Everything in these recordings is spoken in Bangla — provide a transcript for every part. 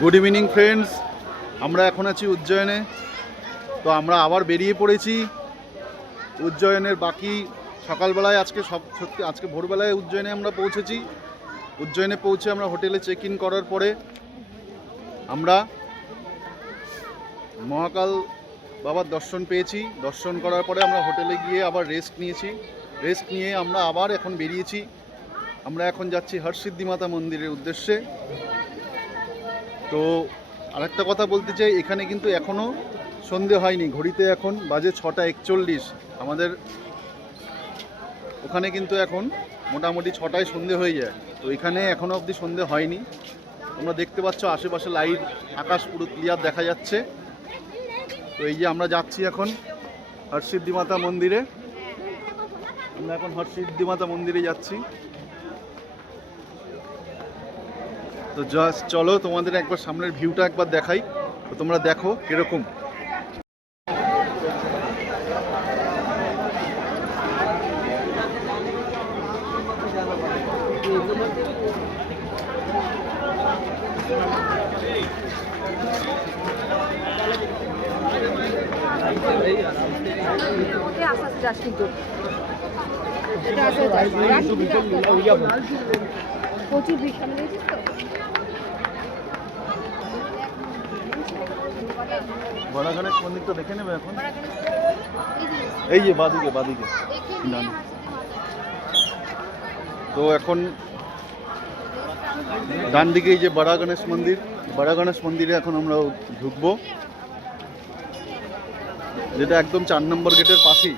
গুড ইভিনিং ফ্রেন্ডস, আমরা এখন আছি উজ্জয়নে। তো আমরা আবার বেরিয়ে পড়েছি উজ্জয়নের বাকি সকালবেলায়। আজকে ভোরবেলায় উজ্জয়নে আমরা পৌঁছেছি। উজ্জয়নে পৌঁছে আমরা হোটেলে চেক ইন করার পরে আমরা মহাকাল বাবার দর্শন পেয়েছি। দর্শন করার পরে আমরা হোটেলে গিয়ে আবার রেস্ট নিয়েছি। রেস্ট নিয়ে আমরা আবার এখন বেরিয়েছি। আমরা এখন যাচ্ছি হরসিদ্ধি মাতা মন্দিরের উদ্দেশ্যে। তো আরেকটা কথা বলতে চাই, এখানে কিন্তু এখনও সন্ধে হয়নি। ঘড়িতে এখন বাজে 6:41। আমাদের ওখানে কিন্তু এখন মোটামুটি 6টায় সন্ধে হয়ে যায়। তো এখানে এখনও অবধি সন্ধে হয়নি। তোমরা দেখতে পাচ্ছ আশেপাশে লাইট, আকাশ পুরো ক্লিয়ার দেখা যাচ্ছে। তো এই যে আমরা যাচ্ছি এখন হরসিদ্ধি মাতা মন্দিরে। আমরা এখন হরসিদ্ধি মাতা মন্দিরে যাচ্ছি। তো জাস্ট চলো তোমাদের একবার সামনের ভিউটা একবার দেখাই। তো তোমরা দেখো কিরকম। প্রচুর ভিড় সামনে তো বড় গণেশ মন্দিরটা দেখে নেবে এখন। এই যে বাদিকে তো এখন ডান দিকে এই যে বড় গণেশ মন্দিরে এখন আমরা ঢুকবো, যেটা একদম 4 নম্বর গেটের পাশেই।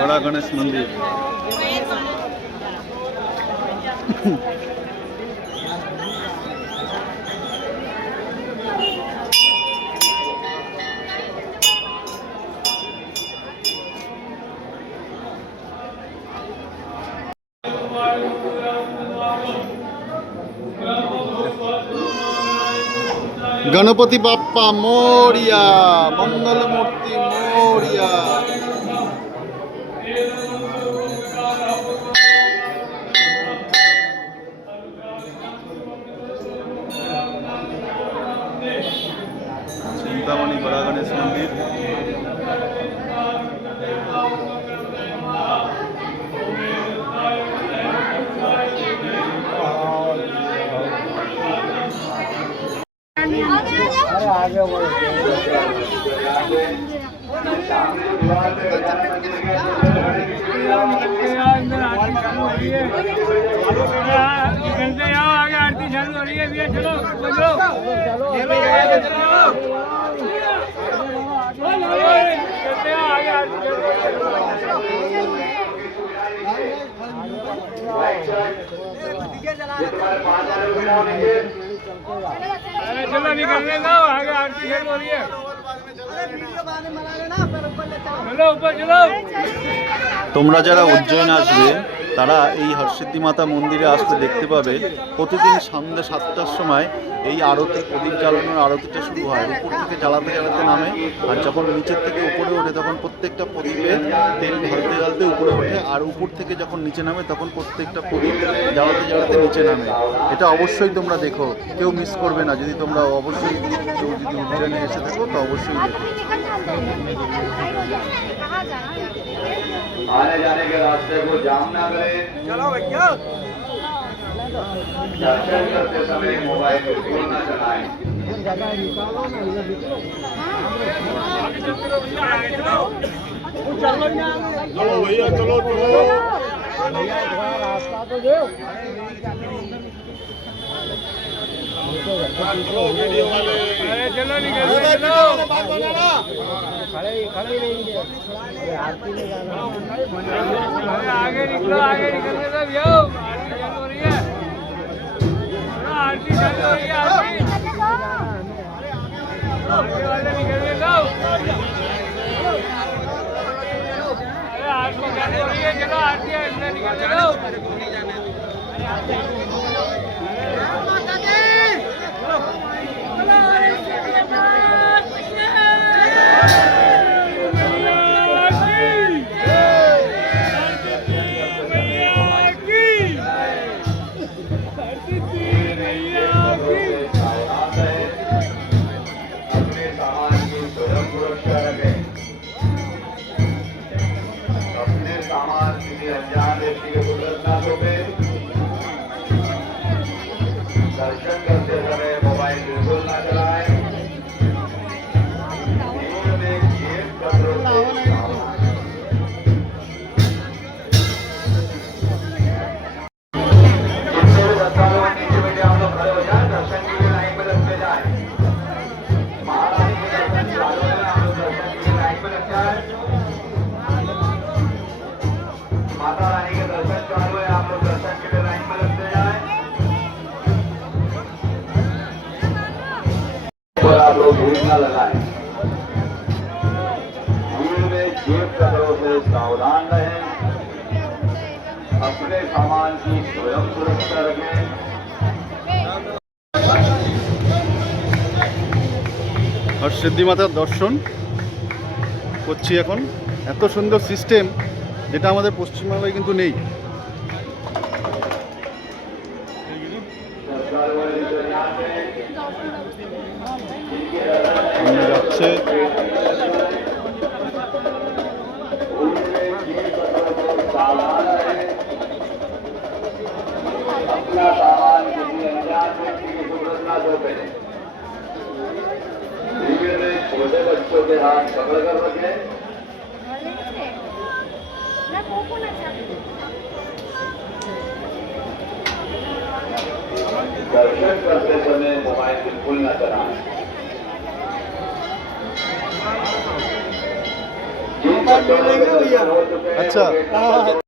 बड़ा गणेश मंदिर। गणपति बाप्पा मोरिया, मंगल मूर्ति मोरिया। चिंतामणि बड़ा गणेश मंदिर। आरती चालू हो रही है भैया, चलो चलो निकलने दो, आगे आरती चालू हो रही है। चलो ऊपर चलो। তোমরা যারা উজ্জয়ন আসবে তারা এই হরসিদ্ধি মাতা মন্দিরে আসতে দেখতে পাবে প্রতিদিন সন্ধ্যা 7টার সময় এই আরতি, প্রদীপ জ্বালানোর আরতিটা শুরু হয়। উপর থেকে জ্বালাতে নামে, আর যখন নিচের থেকে উপরে ওঠে তখন প্রত্যেকটা প্রদীপে তেল ঢালতে উপরে ওঠে, আর উপর থেকে যখন নিচে নামে তখন প্রত্যেকটা প্রদীপ জ্বালাতে নিচে নামে। এটা অবশ্যই তোমরা দেখো, কেউ মিস করবে না। যদি তোমরা অবশ্যই কেউ যদি উজ্জয়নে এসে থাকো তো অবশ্যই দেখো। आने जाने के रास्ते को जाम ना करें। चलो भैया, दर्शन करते समय मोबाइल को दूर न चलाएं। चलो भैया, चलो रास्ता तो दो। चलो निकलो, खड़े रहेंगे। आरती में जाना, आगे निकलने दो भैया, आरती चालू हो रही है। आरती चालू हो रही है, आगे वाले निकलने दो। आरती चालू हो रही है, चलो आरती अंदर निकलने दो। दर्शन करते समय मोबाइल बिल्कुल ना चलाएं। भीड़ में जेब कपड़ों से सावधान। जितने भी श्रद्धालु हैं, नीचे बैठे आप लोग खड़े हो जाएं, दर्शन के लिए लाइन में लगते जाएं। महारानी के दर्शन चालू है, आप लोग दर्शन के लिए लाइन में लग जाएं। माता रानी के दर्शन चालू है, आप लोग दर्शन के लिए लाइन में लगते जाएं। और आप लोग भीड़ न लगाएं। भीड़ में जेब कपड़ों से सावधान रहें। अपने सामान की स्वयं सुरक्षा रखें। হরসিদ্ধি মাতার দর্শন করছি এখন। এত সুন্দর সিস্টেম যেটা আমাদের পশ্চিমবাংলায় কিন্তু নেই। সামনে যাচ্ছে सावधान रहें। अपना सामान किसी अनजान व्यक्ति की सुपुर्द न सौंपें। भीड़ में छोटे बच्चों के हाथ पकड़ कर रखें। दर्शन करते समय मोबाइल बिल्कुल न चलाएं। जिन बच्चों के दर्शन हो चुके हैं, अच्छा। वो गेट नंबर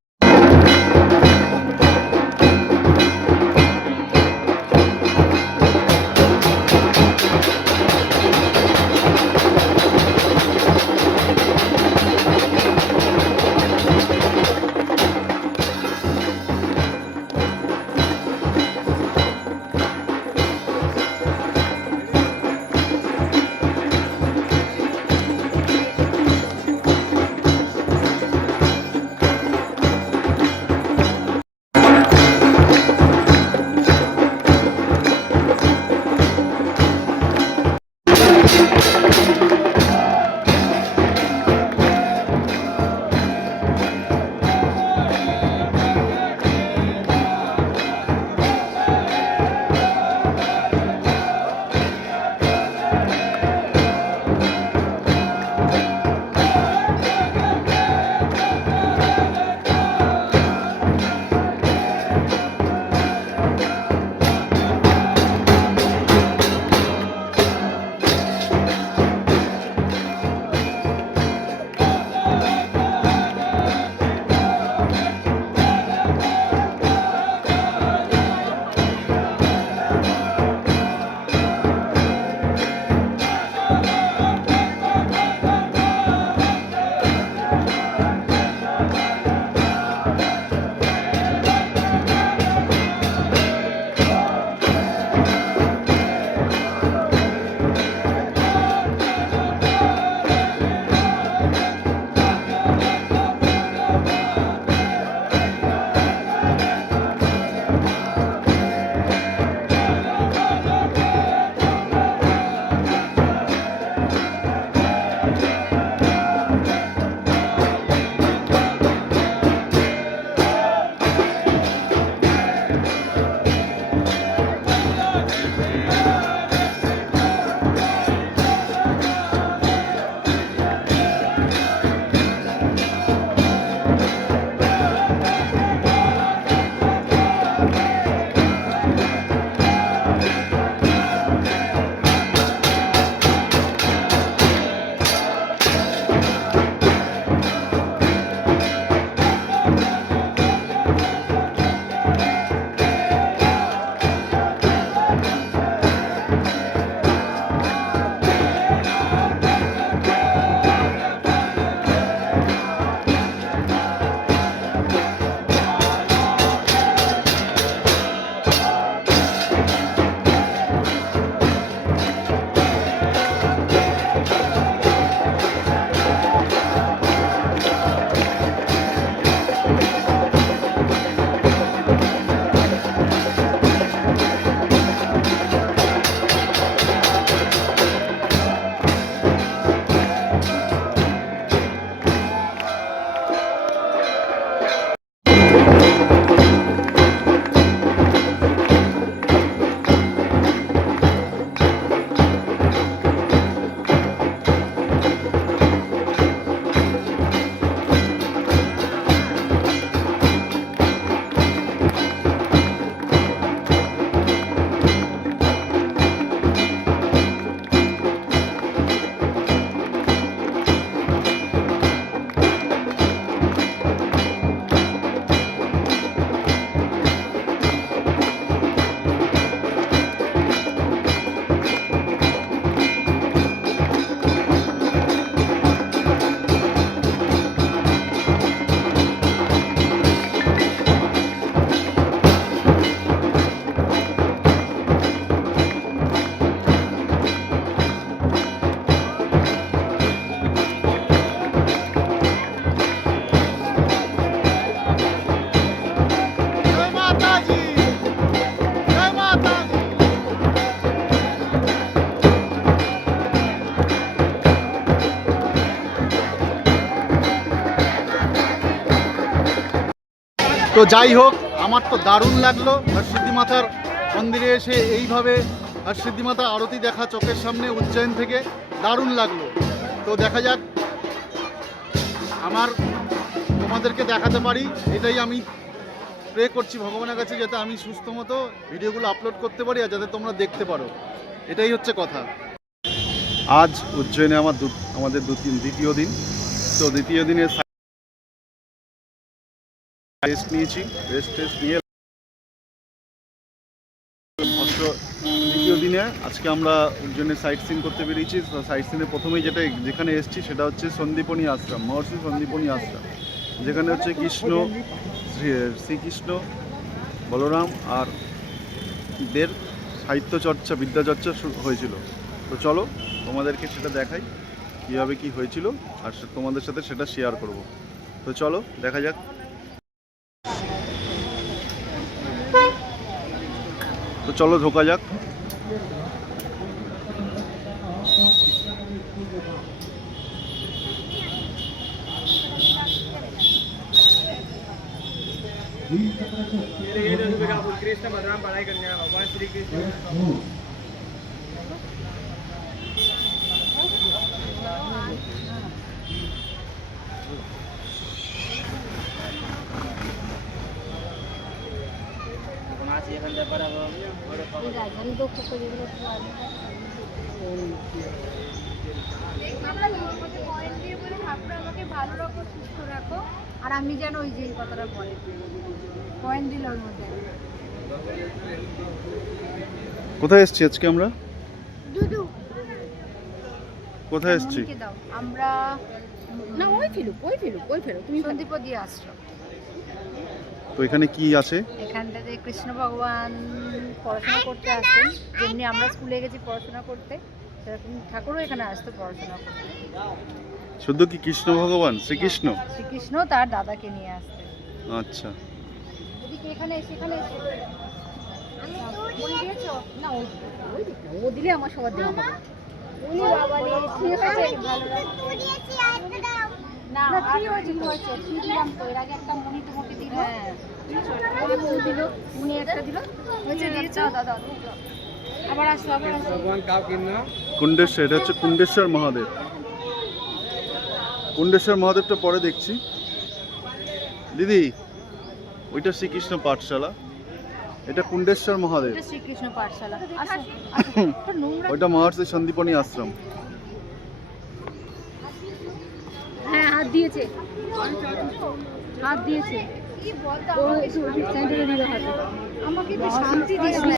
তো যাই হোক, আমার তো দারুণ লাগলো হরসিদ্ধি মাতার মন্দিরে এসে এইভাবে হরসিদ্ধি মাতা আরতি দেখা চোখের সামনে উজ্জয়ন থেকে দারুণ লাগলো। তো দেখা যাক, আমার তোমাদেরকে দেখাতে পারি, এটাই আমি প্রে করছি ভগবানের কাছে, যাতে আমি সুস্থ মতো ভিডিওগুলো আপলোড করতে পারি আর যাতে তোমরা দেখতে পারো, এটাই হচ্ছে কথা। আজ উজ্জয়নে আমাদের দ্বিতীয় দিন। তো দ্বিতীয় দিনের রেস্ট নিয়েছি, রেস্ট নিয়ে দ্বিতীয় দিনে আজকে আমরা উজ্জয়নে সাইট সিন করতে বেরিয়েছি। সাইট সিনে প্রথমেই যেখানে এসেছি সেটা হচ্ছে সন্দীপনী আশ্রম, মহর্ষি সন্দীপনী আশ্রম, যেখানে হচ্ছে শ্রীকৃষ্ণ, বলরাম আর দের সাহিত্য চর্চা, বিদ্যা চর্চা হয়েছিল। তো চলো তোমাদেরকে সেটা দেখাই কীভাবে কি হয়েছিল, আর তোমাদের সাথে সেটা শেয়ার করব। তো চলো দেখা যাক। তো চলো ঢোকা যাক। कृष्ण बलराम पढ़ाई करने का भगवान श्री कृष्ण। আমাকে ভালো রাখো, সুস্থ রাখো, আর আমি যেন ওই যে কথাটা বলে পয়েন্ট দিল ওর মধ্যে। কোথায় এসেছি আজকে আমরা? দুদু কোথায় এসেছি? দাও আমরা না ওই ফেলো তুমি সন্দীপদি আশ্রম। তো এখানে কি আছে? এখানটাতে কৃষ্ণ ভগবান পড়াশোনা করতে আসেন, যেমনি আমরা স্কুলে গেছি পড়াশোনা করতে, সেরকম ঠাকুরও এখানে আসতো পড়াশোনা করতে। শুধু কি কৃষ্ণ ভগবান, শ্রীকৃষ্ণ? শ্রীকৃষ্ণ তার দাদাকে নিয়ে আসতেন। আচ্ছা, এদিকে এখানে দিয়েছো না ও দিলে আমার সবার দেওয়া হবে। উনি বাবা ঠিক আছে, ভালো না থ্রি হয়েছে থ্রি দিলাম তো, এর আগে একটা মোটি দিল। হ্যাঁ ও দিল, উনি একটা দিল, হয়েছে দিয়েছো দাদা। আবার আসো भगवान का किन्ना কুণ্ডেশ্বর, এটা হচ্ছে কুণ্ডেশ্বর মহাদেব। কুণ্ডেশ্বর মহাদেবটা পরে দেখছি। দিদি ওইটা শ্রীকৃষ্ণ পাঠশালা, এটা কুণ্ডেশ্বর মহাদেব, এটা শ্রীকৃষ্ণ পাঠশালা। আসো নোংরা। ওইটা মহর্ষি সন্দীপনী আশ্রম। হ্যাঁ হাত দিয়েছে কি বলতো ও সেন্টারে দিল হাতে। আমাকে একটু শান্তি দিস না।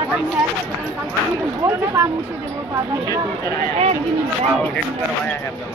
बोल पा मुझे देवो बाबा एक दिन करवाया है अपने